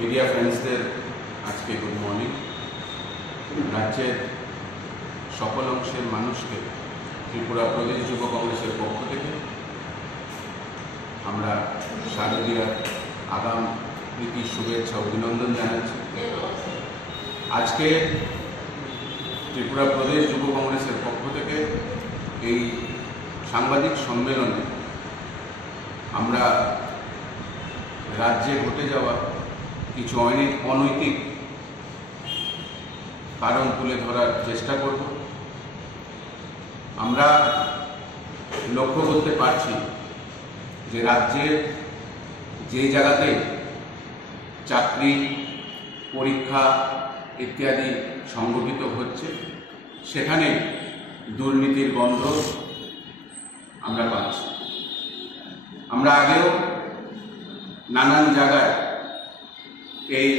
Media ফ্রেন্ডসদের আজকে good morning. রাজ্যের সকল অংশের মানুষকে ত্রিপুরা প্রদেশ যুব কংগ্রেসের পক্ষ থেকে আমরা শারদীয়ার আগাম প্রীতি শুভেচ্ছা অভিনন্দন জানাচ্ছি। আজকে ত্রিপুরা প্রদেশ যুব কংগ্রেসের পক্ষ থেকে এই সাংবাদিক সম্মেলনে আমরা রাজ্যে ঘটে যাওয়া কিছু অনৈতিক কারণ তুলে ধরার চেষ্টা করব। আমরা লক্ষ্য করতে পারছি যে রাজ্যের যে জায়গাতে চাকরি পরীক্ষা ইত্যাদি সংগঠিত হচ্ছে সেখানে দুর্নীতির গন্ধ আমরা পাচ্ছি। আমরা আগেও নানান জায়গায় এই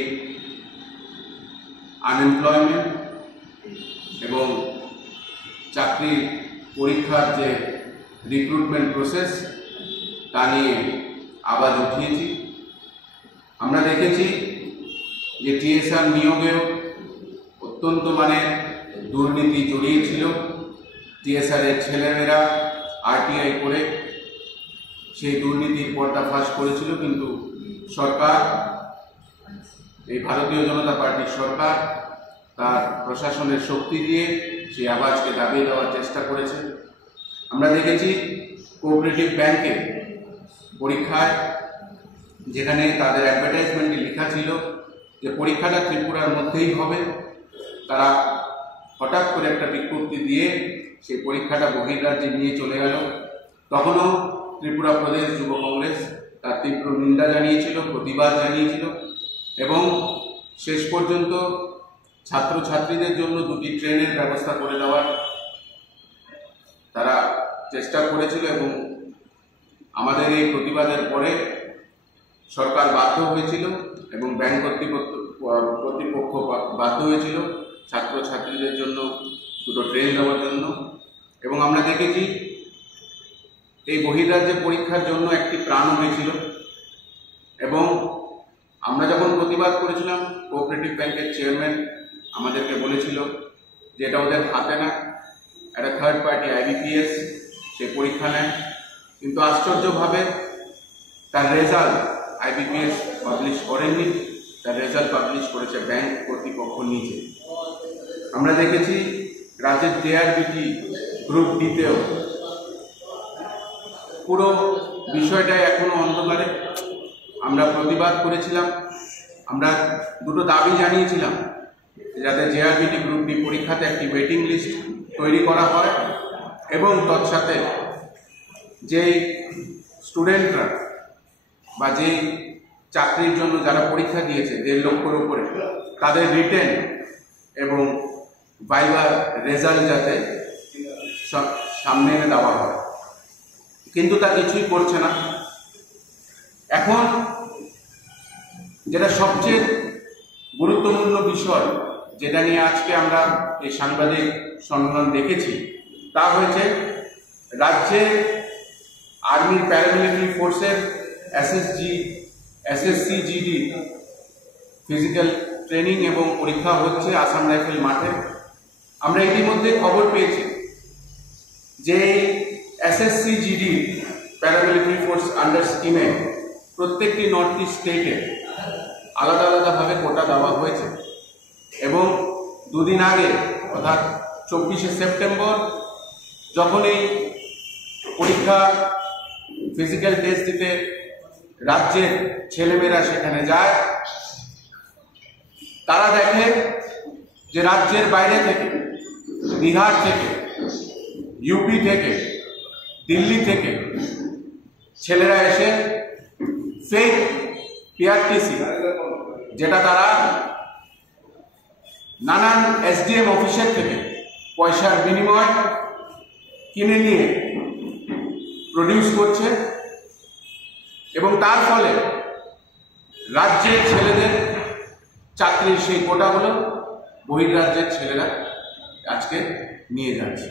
আনএমপ্লয়মেন্ট এবং চাকরির পরীক্ষার যে রিক্রুটমেন্ট প্রসেস তা নিয়ে আওয়াজ উঠিয়েছি। আমরা দেখেছি যে টিএসআর নিয়োগেও অত্যন্ত দুর্নীতি জড়িয়েছিল। টিএসআরের ছেলেমেয়েরা আরটিআই করে সেই দুর্নীতির পর্দাফাশ করেছিল, কিন্তু সরকার, এই ভারতীয় জনতা পার্টির সরকার তার প্রশাসনের শক্তি দিয়ে সেই আওয়াজকে দাবিয়ে দেওয়ার চেষ্টা করেছে। আমরা দেখেছি কোঅপারেটিভ ব্যাংকের পরীক্ষায়, যেখানে তাদের অ্যাডভার্টাইজমেন্টে লেখা ছিল যে পরীক্ষাটা ত্রিপুরার মধ্যেই হবে, তারা হঠাৎ করে একটা বিজ্ঞপ্তি দিয়ে সেই পরীক্ষাটা বহির্রাজ্যে নিয়ে চলে গেল। তখনও ত্রিপুরা প্রদেশ যুব কংগ্রেস তার তীব্র নিন্দা জানিয়েছিল, প্রতিবাদ জানিয়েছিল এবং শেষ পর্যন্ত ছাত্রছাত্রীদের জন্য 2টি ট্রেনের ব্যবস্থা করে দেওয়ার তারা চেষ্টা করেছিল এবং আমাদের এই প্রতিবাদের পরে সরকার বাধ্য হয়েছিল এবং ব্যাংক কর্তৃপক্ষ বাধ্য হয়েছিল ছাত্রছাত্রীদের জন্য 2টো ট্রেন দেওয়ার জন্য। এবং আমরা দেখেছি এই বহির্রাজ্যে পরীক্ষার জন্য একটি প্রাণ হয়েছিল এবং আমরা যখন প্রতিবাদ করেছিলাম, কোঅপারেটিভ ব্যাংকের চেয়ারম্যান আমাদেরকে বলেছিল যে এটা ওদের হাতে না, একটা থার্ড পার্টি আইবিপিএস সে পরীক্ষা নেয়। কিন্তু আশ্চর্যভাবে তার রেজাল্ট আইবিপিএস পাবলিশ করেননি, তার রেজাল্ট পাবলিশ করেছে ব্যাংক কর্তৃপক্ষ নিজে। আমরা দেখেছি রাজ্যের জেআরবিটি গ্রুপ ডিতেও পুরো বিষয়টাই এখনো অন্ধকারে। আমরা প্রতিবাদ করেছিলাম, আমরা 2টো দাবি জানিয়েছিলাম যাতে জেআরবিটি গ্রুপ ডি পরীক্ষাতে একটি ওয়েটিং লিস্ট তৈরি করা হয় এবং তৎসাথে যেই স্টুডেন্টরা বা যেই চাকরির জন্য যারা পরীক্ষা দিয়েছে 1.5 লক্ষের উপরে, তাদের রিটেন এবং ভাইবার রেজাল্ট যাতে সামনে এনে দেওয়া হয়। কিন্তু তা কিছুই করছে না। এখন যেটা সবচেয়ে গুরুত্বপূর্ণ বিষয়, যেটা নিয়ে আজকে আমরা এই সাংবাদিক সম্মেলন দেখেছি, তা হয়েছে রাজ্যে আর্মির প্যারামিলিটারি ফোর্সের এসএসসি জিডি ফিজিক্যাল ট্রেনিং এবং পরীক্ষা হচ্ছে আসাম রাইফেল মাঠে। আমরা ইতিমধ্যে খবর পেয়েছি যে SSC GD paramilitary force under স্কিমে প্রত্যেকটি নর্থ ইস্ট স্টেটে আলাদা আলাদাভাবে কোটা দেওয়া হয়েছে এবং 2 দিন আগে অর্থাৎ 24শে সেপ্টেম্বর যখন এই পরীক্ষা ফিজিক্যাল টেস্ট দিতে রাজ্যের ছেলেমেয়েরা সেখানে যায়, তারা দেখে যে রাজ্যের বাইরে থেকে, বিহার থেকে, ইউপি থেকে, দিল্লি থেকে ছেলেরা এসে ফেক পিআরটিসি, যেটা তারা নানান এসডিএম অফিসের থেকে পয়সার বিনিময় কিনে নিয়ে প্রডিউস করছে এবং তার ফলে রাজ্যের ছেলেদের চাকরির সেই কোটাগুলো বহির্রাজ্যের ছেলেরা আজকে নিয়ে যাচ্ছে।